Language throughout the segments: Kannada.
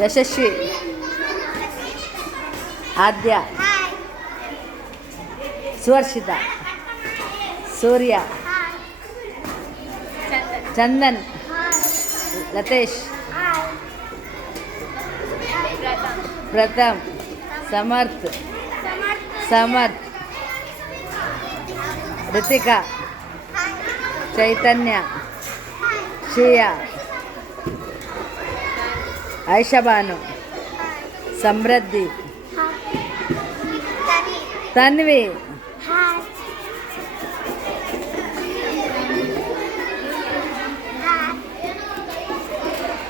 ಯಶಸ್ವಿ. ಆದ್ಯ. ಸುವರ್ಷಿತ. ಸೂರ್ಯ. ಚಂದನ್. ಲತೇಶ್. ಪ್ರಥಮ್. ಸಮರ್ಥ್. ಸಮರ್ಥ್. ರಿತಿಕಾ. ಚೈತನ್ಯ. ಶ್ರೇಯಾ. ಐಷಾಬಾನು ಸಮೃದ್ಧಿ. ತನ್ವಿ.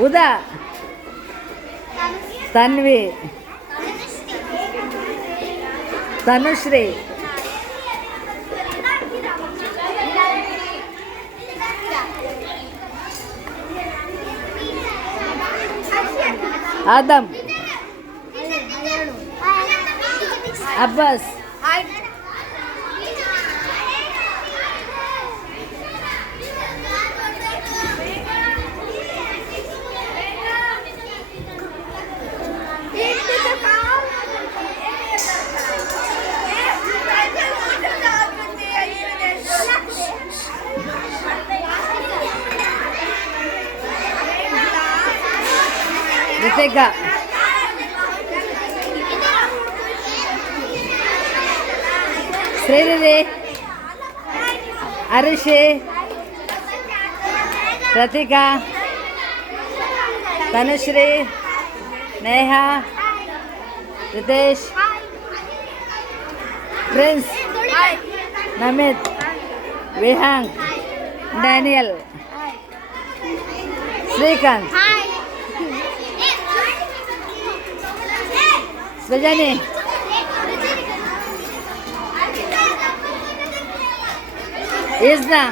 ಉದಾ. ತನ್ವಿ. ತನುಶ್ರೀ. ఆదం. అబ్బాస్. देगा। रे रे। Arushe Pratika. Tanushree. Neha. Ritesh. Prince. Namit. Vihang. Daniel. Shrikant. गजाने yes ना।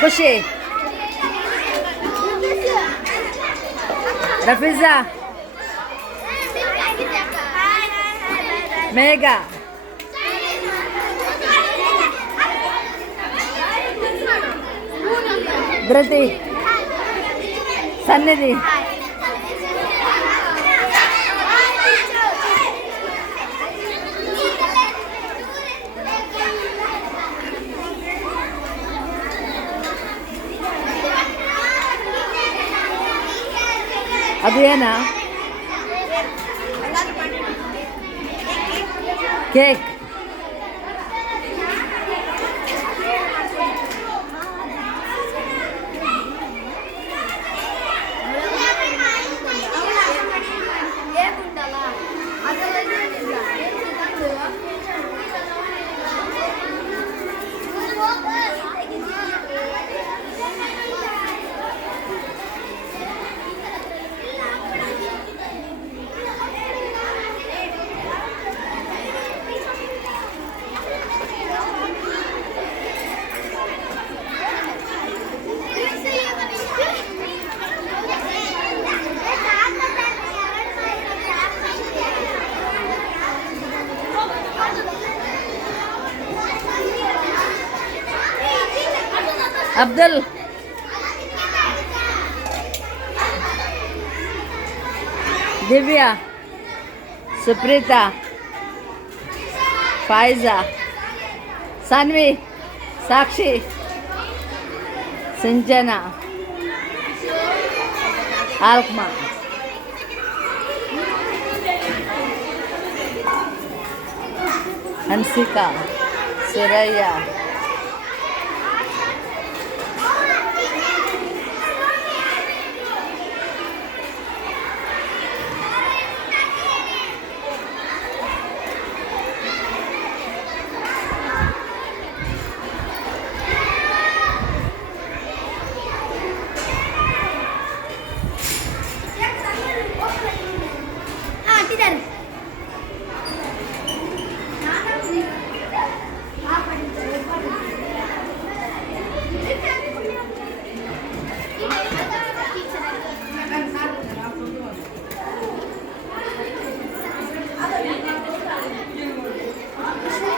खुशी रफीजा मेगा। ధృతి సన్నిధి ಅದು ಏನ ಕೇಕ್ अब्दुल। दिव्या सुप्रीता फायजा सानवी साक्षी संजना आलमा हंसिका सुरैया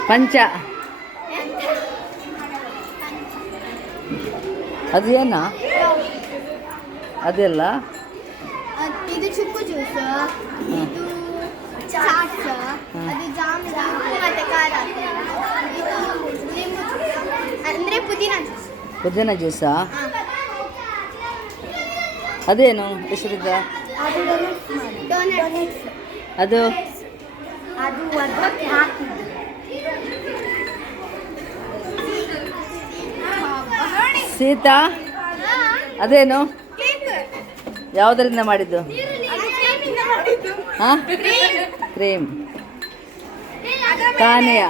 ಪಂಚ. ಅದು ಏನ ಅದೆಲ್ಲ? ಅದ್- ಇದು ಚುಕ್ಕು ಜ್ಯೂಸ್ ಇದು ಚಾಟ್ಸ್ ಅದು ಜಾಮ್ ಮತ್ತೆ ಖಾರ ಇದು ಲಿಂಬು ಅಂದ್ರೆ ಪುದೀನ ಜ್ಯೂಸ್ ಪುದೀನ ಜ್ಯೂಸಾ ಅದೇನು ಹೆಸರಿದ್ದ ಅದು ಅದು? ಅದು ಅದಕ್ಕೆ ಹಾಕಿದ್ದು. ಸೀತಾ? ಅದೇನು? ಯಾವುದರಿಂದ ಮಾಡಿದ್ದು? ಹಾಂ? ಕ್ರೀಮ್. ತಾನಿಯ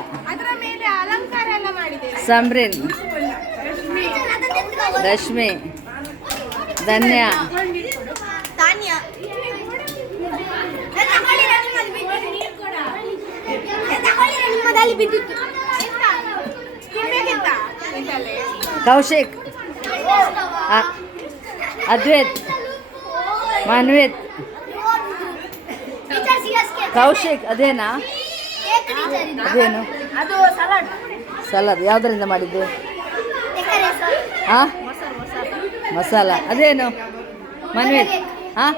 ಸಮ್ರಿನ್. ರಶ್ಮಿ. ಧನ್ಯ. ಕೌಶಿಕ್. ಅದ್ವೈತ್, ಮನ್ವೇತ್. ಕೌಶಿಕ್, ಅದೇನಾ? ಅದೇನು? ಅದು ಸಲಾಡ್, ಯಾವ್ದರಿಂದ ಮಾಡಿದ್ದು? ಹಾಂ ಮಸಾಲ. ಅದೇನು? ಮನ್ವೇತ್. ಹಾಂ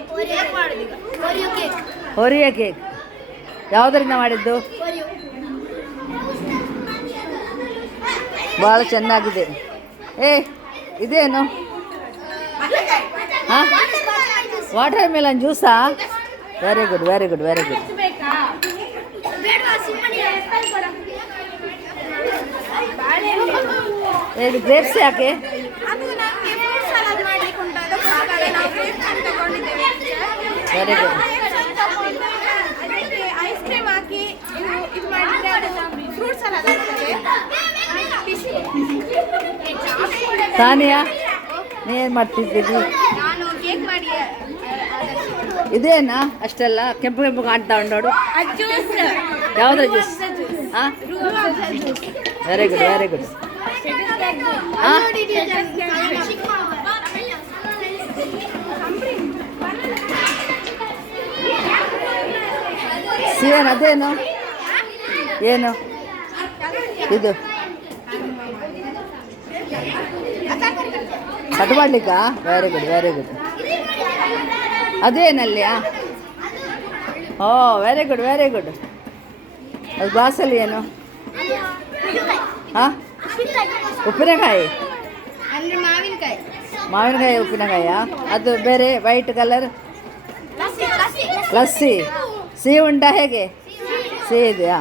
ಹೊರಿಯ ಕೇಕ್. ಯಾವುದರಿಂದ ಮಾಡಿದ್ದು? ಭಾಳ ಚೆನ್ನಾಗಿದೆ. ಏ ಇದೇನು? ಹಾಂ? Watermelon ಜ್ಯೂಸಾ very good very good very good ಇದು ಗ್ರೇಪ್ಸ್ ಯಾಕೆ? ವೆರಿ ನಮಗೆ ಫ್ರೂಟ್ ಸಲಾಡ್ ಮಾಡ್ಲಿಕ್ಕೆ ಉಂಟು ಅದಕ್ಕೋಸ್ಕರ ನಾವು grapes ಅನ್ನು ತಗೊಂಡಿದ್ದೇವೆ ವೆರಿ ಗುಡ್ Grapes ಅನ್ನು ತಗೊಂಡು ಅದಕ್ಕೆ ಐಸ್ ಕ್ರೀಮ್ ಹಾಕಿ ಇದು ಇದು ಮಾಡಿದ್ರೆ ಅದು ಫ್ರೂಟ್ ಸಲಾಡ್ ಆಗ್ತದೆ ತಾನಿಯಾ? ನೀನು ಮಾಡ್ತಿದ್ದೀವಿ ಇದೇನಾ? ಅಷ್ಟೆಲ್ಲ ಕೆಂಪು ಕೆಂಪು ಕಾಣ್ತಾ ಉಂಟು ನೋಡು. ಯಾವ್ದು ಯಾವುದ್ರ ಜ್ಯೂಸ್ ಹಾಂ ವೆರಿ ಗುಡ್ ವೆರಿ ಗುಡ್ ಹಾಂ ಏನು ಅದೇನು? ಏನು? ಇದು. ಕಟ್ ಮಾಡ್ಲಿಕ್ಕ? ವೆರಿ ಗುಡ್ ವೆರಿ ಗುಡ್ ಅದೇನಲ್ಲಿಯಾ? Oh very good very good ಅದು ಬಾಸಲ್ಲಿ ಏನು? ಹಾಂ? ಉಪ್ಪಿನಕಾಯಿ. ಮಾವಿನಕಾಯಿ. ಮಾವಿನಕಾಯಿ ಉಪ್ಪಿನಕಾಯ ಅದು ಬೇರೆ ವೈಟ್ ಕಲರ್ ಲಸ್ಸಿ. ಸಿಹಿ ಉಂಟಾ ಹೇಗೆ? ಸಿಹಿ ಇದೆಯಾ?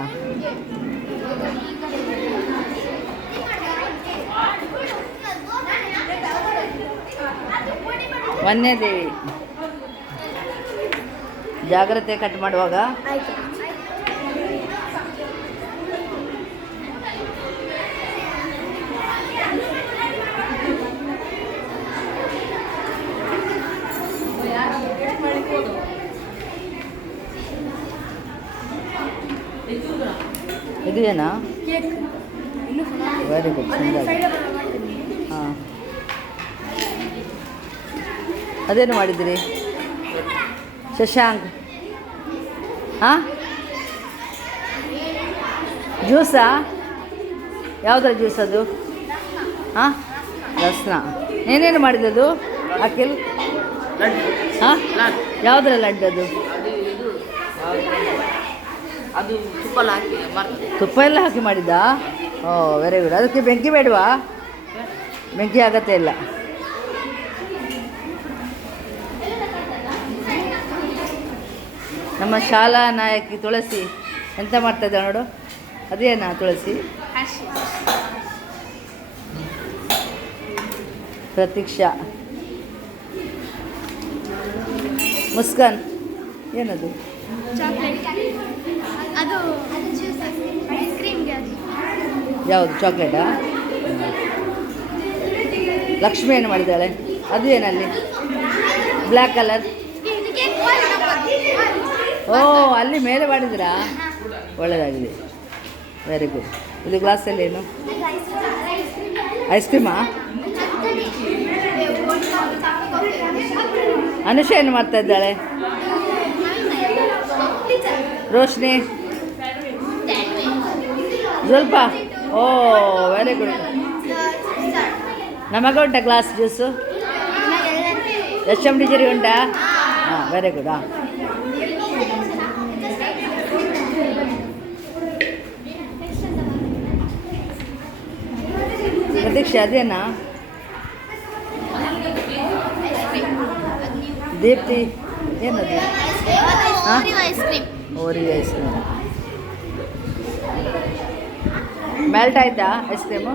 ವನ್ಯದೇವಿ. ಜಾಗ್ರತೆ ಕಟ್ ಮಾಡುವಾಗ? ಇದು ಏನಾ? ವೆರಿ ಗುಡ್ ಸುಂದರ. ಅದೇನು ಮಾಡಿದಿರಿ ಶಶಾಂಕ್. ಹಾಂ ಜ್ಯೂಸಾ? ಯಾವುದರ ಜ್ಯೂಸ್ ಅದು? ಹಾಂ ರಸ್ನ. ಏನೇನು ಮಾಡಿದದು ಅಖಿಲ್? ಹಾಂ ಯಾವುದರ ಲಡ್ಡು ಅದು? ತುಪ್ಪ ಎಲ್ಲ ಹಾಕಿ ಮಾಡಿದ್ದಾ? ಓ ವೆರಿ ಗುಡ್ ಅದಕ್ಕೆ ಬೆಂಕಿ ಬೇಡವಾ? ಬೆಂಕಿ ಆಗತ್ತೆ ಇಲ್ಲ ನಮ್ಮ ಶಾಲಾ ನಾಯಕಿ ತುಳಸಿ ಎಂತ ಮಾಡ್ತಾ ನೋಡು? ಅದೇನಾ ತುಳಸಿ? ಪ್ರತೀಕ್ಷಾ. ಮುಸ್ಕಾನ್ ಏನದು? ಯಾವುದು ಚಾಕ್ಲೇಟಾ? ಲಕ್ಷ್ಮಿ ಏನು ಮಾಡಿದ್ದಾಳೆ? ಅದು ಏನಲ್ಲಿ? Black colour? ಓ ಅಲ್ಲಿ ಮೇಲೆ ಮಾಡಿದ್ರಾ ಒಳ್ಳೆಯದಾಗಿದೆ ವೆರಿ ಗುಡ್ ಇದು ಗ್ಲಾಸಲ್ಲಿ ಏನು? ಐಸ್ ಕ್ರೀಮಾ ಅನುಷ ಏನು ಮಾಡ್ತಾ ಇದ್ದಾಳೆ? ರೋಶ್ನಿ? ಸ್ವಲ್ಪ. ಓ ವೆರಿ ಗುಡ್ ನಮಗೆ ಉಂಟಾ ಗ್ಲಾಸ್ ಜ್ಯೂಸು? ಎಸ್ ಎಂ ಡಿಜರಿ ಉಂಟಾ? ಹಾಂ ವೆರಿ ಗುಡ್ ಹಾಂ. ಪ್ರತೀಕ್ಷೆ ಅದೇನಾ? ದೀಪ್ತಿ ಏನದು? ಹಾ? Ice cream. ಓರಿ ಐಸ್ ಕ್ರೀಮ್. ಮೆಲ್ಟ್ ಆಯ್ತಾ ಐಸ್ ಕ್ರೀಮು?